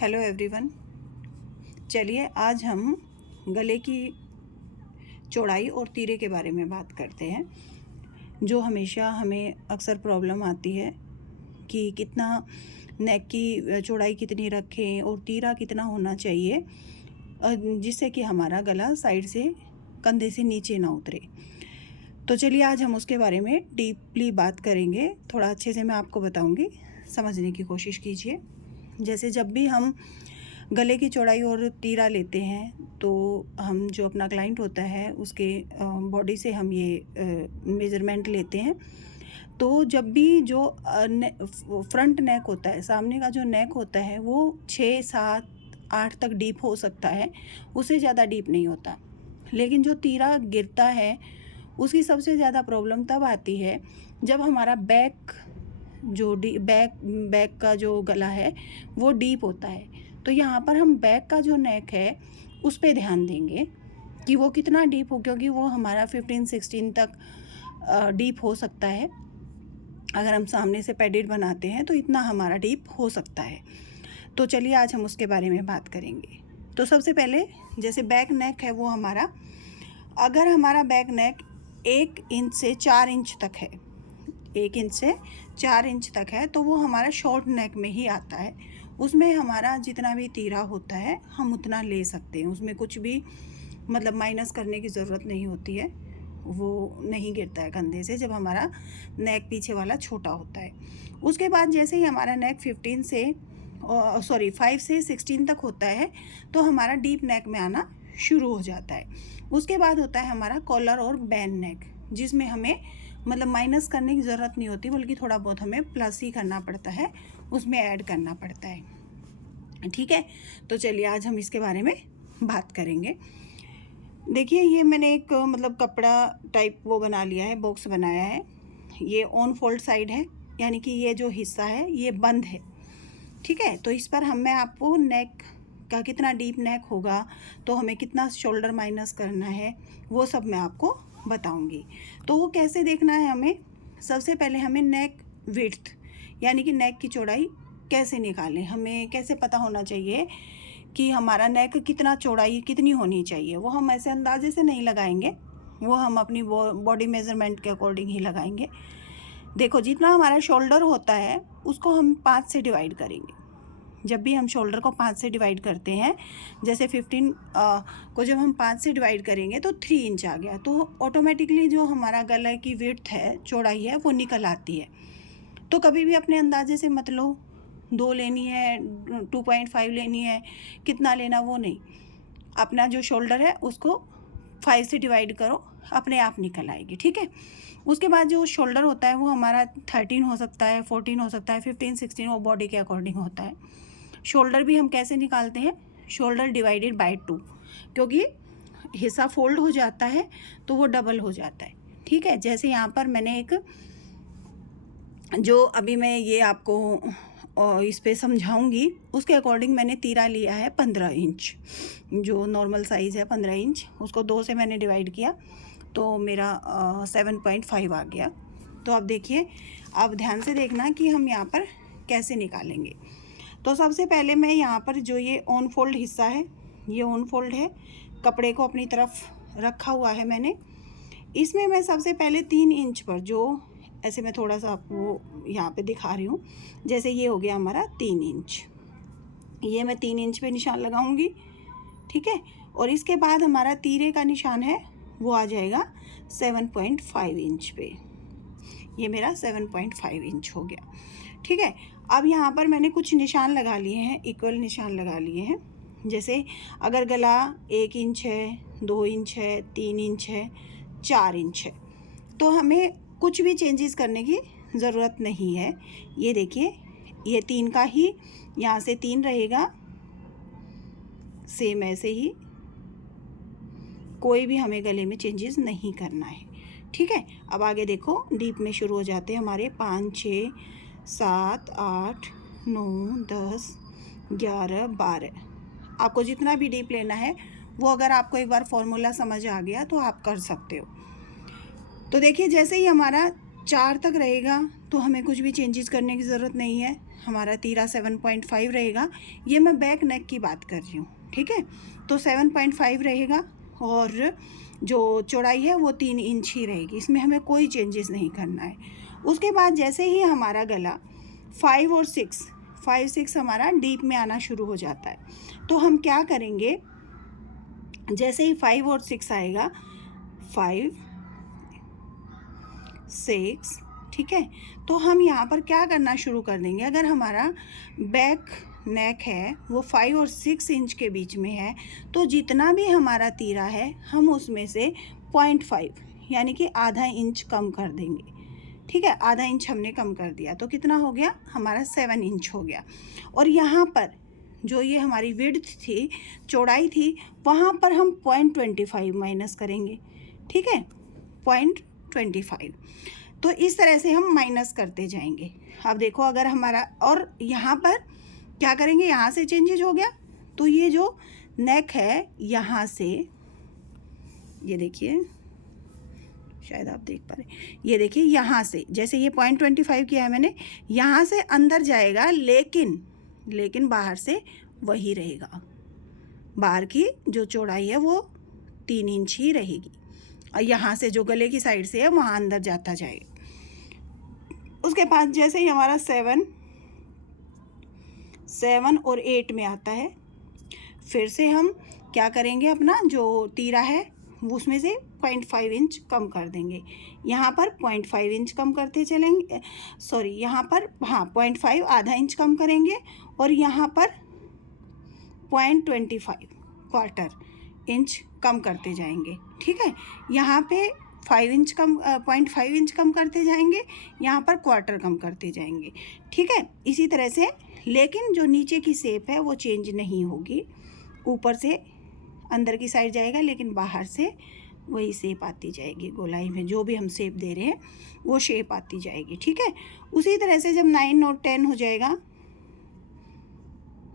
Hello everyone. चलिए आज हम गले की चौड़ाई और तीरे के बारे में बात करते हैं, जो हमेशा हमें अक्सर प्रॉब्लम आती है कि कितना नेक की चौड़ाई कितनी रखें और तीरा कितना होना चाहिए, जिससे कि हमारा गला साइड से कंधे से नीचे ना उतरे। तो चलिए आज हम उसके बारे में डीपली बात करेंगे। थोड़ा अच्छे से मैं आपको बताऊंगी, समझने की कोशिश कीजिए। जैसे जब भी हम गले की चौड़ाई और तीरा लेते हैं तो हम जो अपना क्लाइंट होता है उसके बॉडी से हम ये मेज़रमेंट लेते हैं। तो जब भी जो फ्रंट नेक होता है, सामने का जो नेक होता है, वो 6, 7, 8 तक डीप हो सकता है, उससे ज़्यादा डीप नहीं होता। लेकिन जो तीरा गिरता है उसकी सबसे ज़्यादा प्रॉब्लम तब आती है जब हमारा बैक का जो गला है वो डीप होता है। तो यहाँ पर हम बैक का जो नेक है उस पे ध्यान देंगे कि वो कितना डीप हो, क्योंकि वो हमारा 15-16 तक डीप हो सकता है। अगर हम सामने से पैडेड बनाते हैं तो इतना हमारा डीप हो सकता है। तो चलिए आज हम उसके बारे में बात करेंगे। तो सबसे पहले जैसे बैक नेक है वो हमारा, अगर हमारा बैक नेक 1 इंच से 4 इंच तक है, 1 इंच से 4 इंच तक है, तो वो हमारा शॉर्ट नेक में ही आता है। उसमें हमारा जितना भी तीरा होता है हम उतना ले सकते हैं, उसमें कुछ भी मतलब माइनस करने की ज़रूरत नहीं होती है। वो नहीं गिरता है कंधे से जब हमारा नेक पीछे वाला छोटा होता है। उसके बाद जैसे ही हमारा नेक 5 से 16 तक होता है तो हमारा डीप नेक में आना शुरू हो जाता है। उसके बाद होता है हमारा कॉलर और बैन नेक, जिसमें हमें मतलब माइनस करने की ज़रूरत नहीं होती, बल्कि थोड़ा बहुत हमें प्लस ही करना पड़ता है, उसमें ऐड करना पड़ता है। ठीक है, तो चलिए आज हम इसके बारे में बात करेंगे। देखिए ये मैंने एक मतलब कपड़ा टाइप वो बना लिया है, बॉक्स बनाया है। ये ऑन फोल्ड साइड है, यानी कि ये जो हिस्सा है ये बंद है। ठीक है, तो इस पर मैं आपको नेक का कितना डीप नेक होगा, तो हमें कितना शोल्डर माइनस करना है, वो सब मैं आपको बताऊंगी। तो वो कैसे देखना है हमें, सबसे पहले हमें नेक विड्थ यानी कि नेक की चौड़ाई कैसे निकालें, हमें कैसे पता होना चाहिए कि हमारा नेक कितना चौड़ाई कितनी होनी चाहिए। वो हम ऐसे अंदाजे से नहीं लगाएंगे, वो हम अपनी बॉडी मेज़रमेंट के अकॉर्डिंग ही लगाएंगे। देखो जितना हमारा शोल्डर होता है उसको हम 5 से डिवाइड करेंगे। जब भी हम शोल्डर को 5 से डिवाइड करते हैं, जैसे 15 को जब हम 5 से डिवाइड करेंगे तो 3 इंच आ गया, तो ऑटोमेटिकली जो हमारा गले की विड्थ है, चौड़ाई है, वो निकल आती है। तो कभी भी अपने अंदाजे से मत लो 2 लेनी है, 2.5 लेनी है, कितना लेना वो नहीं। अपना जो शोल्डर है उसको 5 से डिवाइड करो, अपने आप निकल आएगी। ठीक है, उसके बाद जो शोल्डर होता है वो हमारा 13 हो सकता है, 14 हो सकता है, 15, 16, वो बॉडी के अकॉर्डिंग होता है। शोल्डर भी हम कैसे निकालते हैं, शोल्डर डिवाइडेड बाय 2, क्योंकि हिस्सा फोल्ड हो जाता है तो वो डबल हो जाता है। ठीक है, जैसे यहाँ पर मैंने एक जो अभी मैं ये आपको इस पे समझाऊंगी, उसके अकॉर्डिंग मैंने तीरा लिया है 15 इंच, जो नॉर्मल साइज़ है 15 इंच, उसको 2 से मैंने डिवाइड किया तो मेरा 7.5 आ गया। तो अब देखिए, अब ध्यान से देखना कि हम यहाँ पर कैसे निकालेंगे। तो सबसे पहले मैं यहाँ पर जो ये ऑन फोल्ड हिस्सा है, ये ऑन फोल्ड है, कपड़े को अपनी तरफ रखा हुआ है मैंने। इसमें मैं सबसे पहले 3 इंच पर, जो ऐसे मैं थोड़ा सा आपको यहाँ पे दिखा रही हूँ, जैसे ये हो गया हमारा 3 इंच, ये मैं 3 इंच पे निशान लगाऊंगी। ठीक है, और इसके बाद हमारा तीरे का निशान है वो आ जाएगा 7.5 इंच पे, ये मेरा 7.5 इंच हो गया। ठीक है, अब यहाँ पर मैंने कुछ निशान लगा लिए हैं, इक्वल निशान लगा लिए हैं। जैसे अगर गला 1 इंच है, 2 इंच है, 3 इंच है, 4 इंच है, तो हमें कुछ भी चेंजेस करने की ज़रूरत नहीं है। ये देखिए, ये 3 का ही यहाँ से 3 रहेगा, सेम ऐसे ही, कोई भी हमें गले में चेंजेस नहीं करना है। ठीक है, अब आगे देखो, डीप में शुरू हो जाते हैं हमारे 5, 6, 7, 8, 9, 10, 11, 12। आपको जितना भी डीप लेना है वो अगर आपको एक बार फॉर्मूला समझ आ गया तो आप कर सकते हो। तो देखिए, जैसे ही हमारा 4 तक रहेगा तो हमें कुछ भी चेंजेस करने की ज़रूरत नहीं है। हमारा तीरा 7.5 रहेगा। ये मैं बैक नेक की बात कर रही हूँ, ठीक है। तो 7.5 रहेगा और जो चौड़ाई है वो 3 इंच ही रहेगी, इसमें हमें कोई चेंजेस नहीं करना है। उसके बाद जैसे ही हमारा गला 5 और 6 हमारा डीप में आना शुरू हो जाता है, तो हम क्या करेंगे, जैसे ही 5 और 6 आएगा, 5 6, ठीक है, तो हम यहाँ पर क्या करना शुरू कर देंगे। अगर हमारा बैक नेक है वो 5 और 6 इंच के बीच में है, तो जितना भी हमारा तीरा है हम उसमें से 0.5 यानी कि आधा इंच कम कर देंगे, ठीक है। आधा इंच हमने कम कर दिया तो कितना हो गया, हमारा 7 इंच हो गया। और यहाँ पर जो ये हमारी विड्थ थी, चौड़ाई थी, वहाँ पर हम 0.25 माइनस करेंगे, ठीक है, 0.25। तो इस तरह से हम माइनस करते जाएंगे। अब देखो अगर हमारा, और यहाँ पर क्या करेंगे, यहाँ से चेंजेज हो गया, तो ये जो नेक है यहाँ से, ये देखिए, शायद आप देख पा रहे, ये देखिए यहाँ से, जैसे ये 0.25 किया है मैंने, यहाँ से अंदर जाएगा, लेकिन बाहर से वही रहेगा। बाहर की जो चौड़ाई है वो 3 इंच ही रहेगी, और यहाँ से जो गले की साइड से है वहाँ अंदर जाता जाएगा। उसके बाद जैसे ही हमारा 7 और 8 में आता है, फिर से हम क्या करेंगे, अपना जो तीरा है उसमें से 0.5 इंच कम कर देंगे। यहाँ पर 0.5 इंच कम करते चलेंगे, सॉरी यहाँ पर, हाँ 0.5 आधा इंच कम करेंगे, और यहाँ पर 0.25 क्वार्टर इंच कम करते जाएंगे, ठीक है। यहाँ पे 5 इंच कम, 0.5 इंच कम करते जाएंगे, यहाँ पर क्वार्टर कम करते जाएंगे, ठीक है। इसी तरह से, लेकिन जो नीचे की शेप है वो चेंज नहीं होगी, ऊपर से अंदर की साइड जाएगा, लेकिन बाहर से वही शेप आती जाएगी। गोलाई में जो भी हम शेप दे रहे हैं वो शेप आती जाएगी, ठीक है। उसी तरह से जब 9 और 10 हो जाएगा,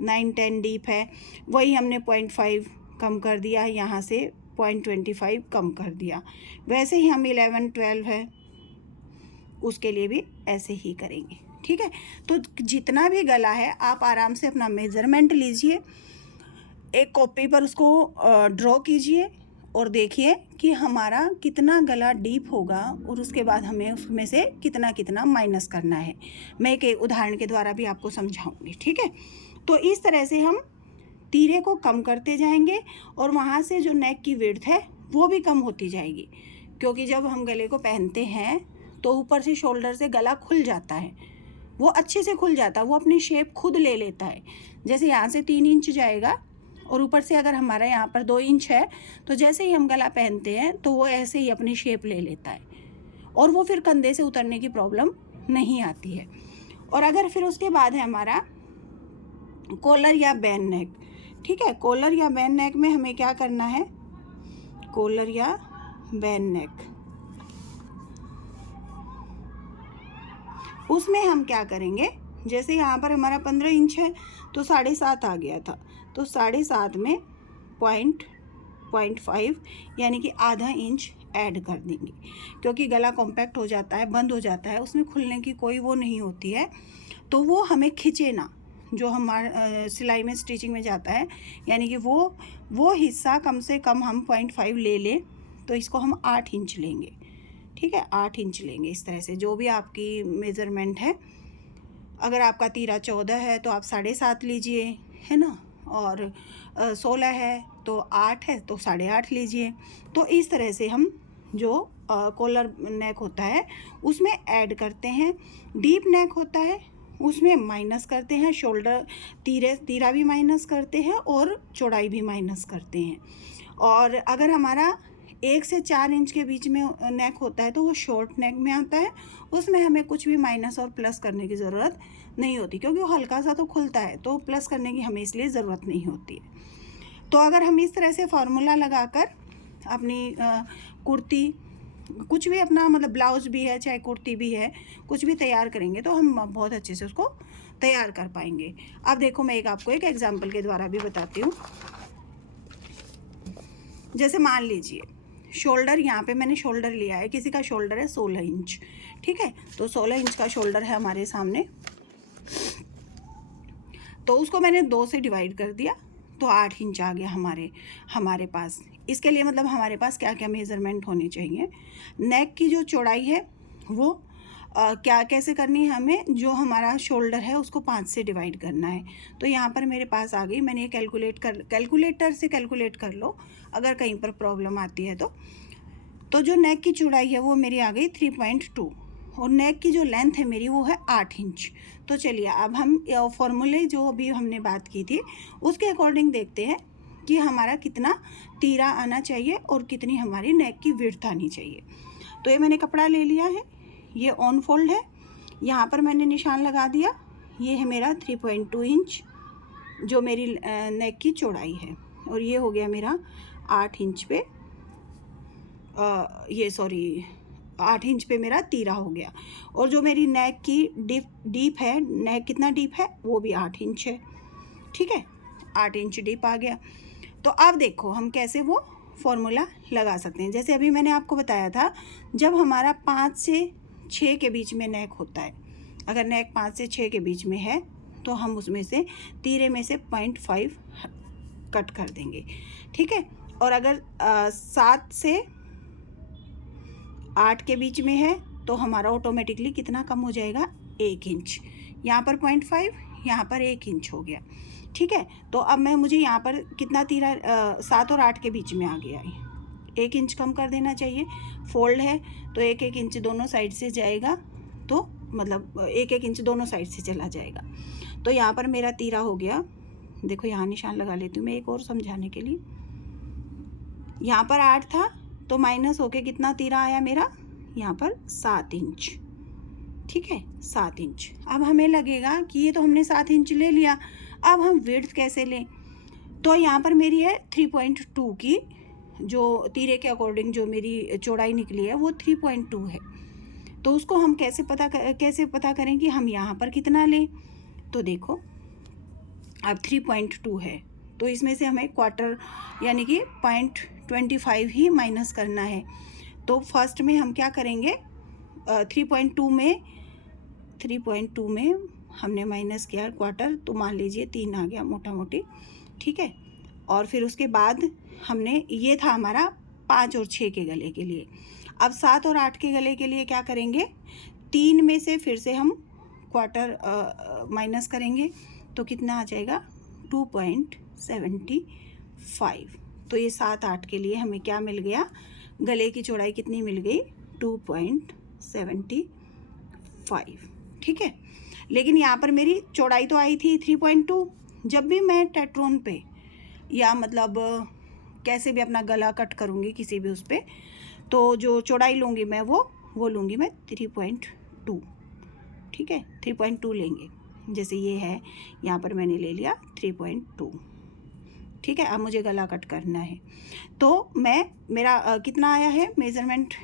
9 10 डीप है, वही हमने 0.5 कम कर दिया, यहाँ से 0.25 कम कर दिया। वैसे ही हम 11 12 है उसके लिए भी ऐसे ही करेंगे, ठीक है। तो जितना भी गला है आप आराम से अपना मेज़रमेंट लीजिए, एक कॉपी पर उसको ड्रॉ कीजिए और देखिए कि हमारा कितना गला डीप होगा, और उसके बाद हमें उसमें से कितना कितना माइनस करना है। मैं एक उदाहरण के द्वारा भी आपको समझाऊंगी, ठीक है। तो इस तरह से हम तीरे को कम करते जाएंगे, और वहाँ से जो नेक की विड्थ है वो भी कम होती जाएगी, क्योंकि जब हम गले को पहनते हैं तो ऊपर से शोल्डर से गला खुल जाता है, वो अच्छे से खुल जाता है, वो अपनी शेप खुद ले लेता है। जैसे यहाँ से 3 इंच जाएगा, और ऊपर से अगर हमारा यहाँ पर 2 इंच है, तो जैसे ही हम गला पहनते हैं तो वो ऐसे ही अपनी शेप ले लेता है, और वो फिर कंधे से उतरने की प्रॉब्लम नहीं आती है। और अगर फिर उसके बाद है हमारा कॉलर या बैन नेक, ठीक है। कॉलर या बैन नेक में हमें क्या करना है, कॉलर या बैन नेक, उसमें हम क्या करेंगे, जैसे यहाँ पर हमारा 15 इंच है तो 7.5 आ गया था, तो 7.5 में 0.5 यानी कि आधा इंच ऐड कर देंगे, क्योंकि गला कॉम्पैक्ट हो जाता है, बंद हो जाता है, उसमें खुलने की कोई वो नहीं होती है, तो वो हमें खिंचे ना, जो हमारा सिलाई में स्टिचिंग में जाता है, यानी कि वो हिस्सा कम से कम हम 0.5 ले लें, तो इसको हम 8 इंच लेंगे, ठीक है, 8 इंच लेंगे। इस तरह से जो भी आपकी मेज़रमेंट है, अगर आपका तीरा 14 है तो आप 7.5 लीजिए, है ना, और 16 है तो 8 है तो 8.5 लीजिए। तो इस तरह से हम जो कॉलर नेक होता है उसमें ऐड करते हैं, डीप नेक होता है उसमें माइनस करते हैं, शोल्डर तीरा भी माइनस करते हैं और चौड़ाई भी माइनस करते हैं। और अगर हमारा 1 से 4 इंच के बीच में नेक होता है तो वो शॉर्ट नेक में आता है, उसमें हमें कुछ भी माइनस और प्लस करने की ज़रूरत नहीं होती, क्योंकि वो हल्का सा तो खुलता है, तो प्लस करने की हमें इसलिए ज़रूरत नहीं होती है। तो अगर हम इस तरह से फार्मूला लगाकर अपनी कुर्ती, कुछ भी अपना मतलब ब्लाउज़ भी है चाहे कुर्ती भी है, कुछ भी तैयार करेंगे तो हम बहुत अच्छे से उसको तैयार कर पाएंगे। अब देखो मैं आपको एक एग्जाम्पल के द्वारा भी बताती हूँ। जैसे मान लीजिए शोल्डर, यहाँ पे मैंने शोल्डर लिया है, किसी का शोल्डर है 16 इंच, ठीक है, तो 16 इंच का शोल्डर है हमारे सामने। तो उसको मैंने 2 से डिवाइड कर दिया, तो 8 इंच आ गया हमारे पास। इसके लिए मतलब हमारे पास क्या क्या मेज़रमेंट होने चाहिए। नेक की जो चौड़ाई है वो क्या कैसे करनी है, हमें जो हमारा शोल्डर है उसको 5 से डिवाइड करना है। तो यहाँ पर मेरे पास आ गई, मैंने ये कैलकुलेटर से कैलकुलेट कर लो अगर कहीं पर प्रॉब्लम आती है तो जो नेक की चौड़ाई है वो मेरी आ गई 3.2 और नेक की जो लेंथ है मेरी वो है 8 इंच। तो चलिए अब हम फॉर्मूले जो अभी हमने बात की थी उसके अकॉर्डिंग देखते हैं कि हमारा कितना तीरा आना चाहिए और कितनी हमारी नेक की विड्थ आनी चाहिए। तो ये मैंने कपड़ा ले लिया है, ये ऑन फोल्ड है, यहाँ पर मैंने निशान लगा दिया। ये है मेरा 3.2 इंच जो मेरी नेक की चौड़ाई है, और ये हो गया मेरा 8 इंच पे 8 इंच पे मेरा तीरा हो गया। और जो मेरी नेक की डीप है, नेक कितना डीप है वो भी 8 इंच है। ठीक है, 8 इंच डीप आ गया। तो अब देखो हम कैसे वो फॉर्मूला लगा सकते हैं। जैसे अभी मैंने आपको बताया था, जब हमारा 5 से 6 के बीच में नेक होता है, अगर नेक 5 से 6 के बीच में है तो हम उसमें से तीरे में से 0.5 कट कर देंगे। ठीक है, और अगर 7 से 8 के बीच में है तो हमारा ऑटोमेटिकली कितना कम हो जाएगा, 1 इंच। यहाँ पर 0.5, यहाँ पर 1 इंच हो गया। ठीक है, तो अब मुझे यहाँ पर कितना तीरा 7 और 8 के बीच में आ गया है, 1 इंच कम कर देना चाहिए। फोल्ड है तो 1-1 इंच दोनों साइड से जाएगा, तो मतलब 1-1 इंच दोनों साइड से चला जाएगा। तो यहाँ पर मेरा तीरा हो गया, देखो यहाँ निशान लगा लेती हूँ मैं एक और समझाने के लिए। यहाँ पर 8 था तो माइनस होके कितना तीरा आया मेरा, यहाँ पर 7 इंच। ठीक है, 7 इंच। अब हमें लगेगा कि ये तो हमने 7 इंच ले लिया, अब हम विड्थ कैसे लें। तो यहाँ पर मेरी है 3.2 की, जो तीरे के अकॉर्डिंग जो मेरी चौड़ाई निकली है वो 3.2 है। तो उसको हम कैसे पता करें कि हम यहाँ पर कितना लें। तो देखो अब 3.2 है तो इसमें से हमें क्वार्टर यानी कि 0.25 ही माइनस करना है। तो फर्स्ट में हम क्या करेंगे, 3.2 में हमने माइनस किया क्वार्टर, तो मान लीजिए 3 आ गया मोटा मोटी। ठीक है, और फिर उसके बाद हमने, ये था हमारा 5 और 6 के गले के लिए। अब 7 और 8 के गले के लिए क्या करेंगे, 3 में से फिर से हम क्वार्टर माइनस करेंगे तो कितना आ जाएगा, 2.75। तो ये 7-8 के लिए हमें क्या मिल गया, गले की चौड़ाई कितनी मिल गई, 2.75। ठीक है, लेकिन यहाँ पर मेरी चौड़ाई तो आई थी 3.2। जब भी मैं टेट्रोन पे या मतलब कैसे भी अपना गला कट करूँगी किसी भी उस पर, तो जो चौड़ाई लूँगी मैं वो लूँगी मैं 3.2। ठीक है, 3.2 लेंगे। जैसे ये है, यहाँ पर मैंने ले लिया 3.2। ठीक है, अब मुझे गला कट करना है तो मेरा कितना आया है मेज़रमेंट,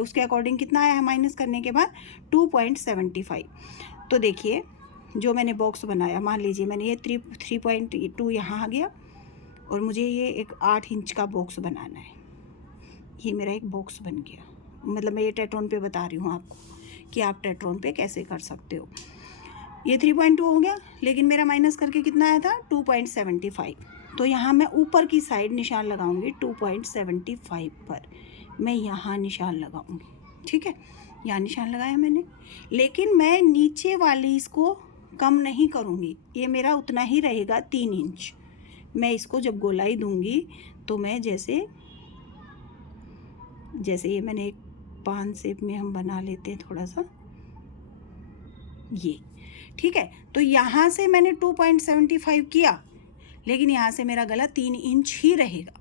उसके अकॉर्डिंग कितना आया है माइनस करने के बाद, 2.75। तो देखिए जो मैंने बॉक्स बनाया, मान लीजिए मैंने ये 3.2 यहाँ आ गया और मुझे ये एक 8 इंच का बॉक्स बनाना है। ये मेरा एक बॉक्स बन गया, मतलब मैं ये टेट्रोन पे बता रही हूँ आपको कि आप टेट्रोन पे कैसे कर सकते हो। ये 3.2 हो गया, लेकिन मेरा माइनस करके कितना आया था, 2.75। तो यहाँ मैं ऊपर की साइड निशान लगाऊंगी 2.75 पर, मैं यहाँ निशान लगाऊंगी। ठीक है, यहाँ निशान लगाया मैंने, लेकिन मैं नीचे वाली इसको कम नहीं करूँगी, ये मेरा उतना ही रहेगा 3 इंच। मैं इसको जब गोलाई दूंगी तो मैं जैसे ये मैंने एक पान शेप में हम बना लेते हैं थोड़ा सा, ये। ठीक है, तो यहाँ से मैंने 2.75 किया, लेकिन यहाँ से मेरा गला 3 इंच ही रहेगा,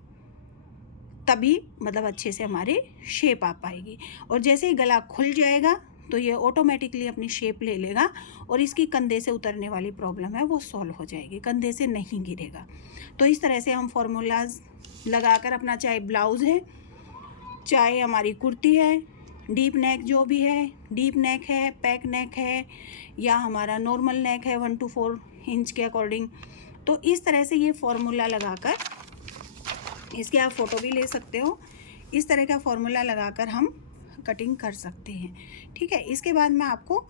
तभी मतलब अच्छे से हमारे शेप आ पाएगी। और जैसे ही गला खुल जाएगा तो ये ऑटोमेटिकली अपनी शेप ले लेगा और इसकी कंधे से उतरने वाली प्रॉब्लम है वो सॉल्व हो जाएगी, कंधे से नहीं गिरेगा। तो इस तरह से हम फॉर्मूलाज लगाकर अपना, चाहे ब्लाउज़ है, चाहे हमारी कुर्ती है, डीप नेक जो भी है, डीप नेक है, पैक नेक है, या हमारा नॉर्मल नेक है 1 to 4 इंच के अकॉर्डिंग, तो इस तरह से ये फॉर्मूला लगाकर, इसके आप फ़ोटो भी ले सकते हो, इस तरह का फॉर्मूला लगाकर हम कटिंग कर सकते हैं। ठीक है, इसके बाद मैं आपको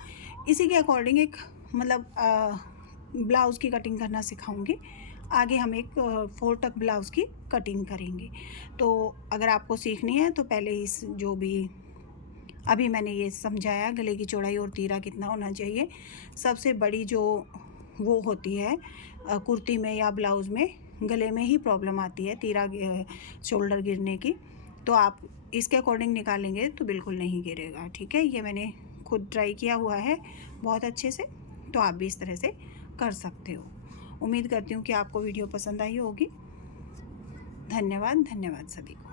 इसी के अकॉर्डिंग एक मतलब ब्लाउज़ की कटिंग करना सिखाऊंगी। आगे हम एक फोर-टक ब्लाउज़ की कटिंग करेंगे। तो अगर आपको सीखनी है तो पहले इस जो भी अभी मैंने ये समझाया, गले की चौड़ाई और तीरा कितना होना चाहिए। सबसे बड़ी जो वो होती है कुर्ती में या ब्लाउज़ में, गले में ही प्रॉब्लम आती है तीरा शोल्डर गिरने की। तो आप इसके अकॉर्डिंग निकालेंगे तो बिल्कुल नहीं गिरेगा, ठीक है। ये मैंने खुद ट्राई किया हुआ है बहुत अच्छे से, तो आप भी इस तरह से कर सकते हो। उम्मीद करती हूँ कि आपको वीडियो पसंद आई होगी। धन्यवाद, धन्यवाद सभी को।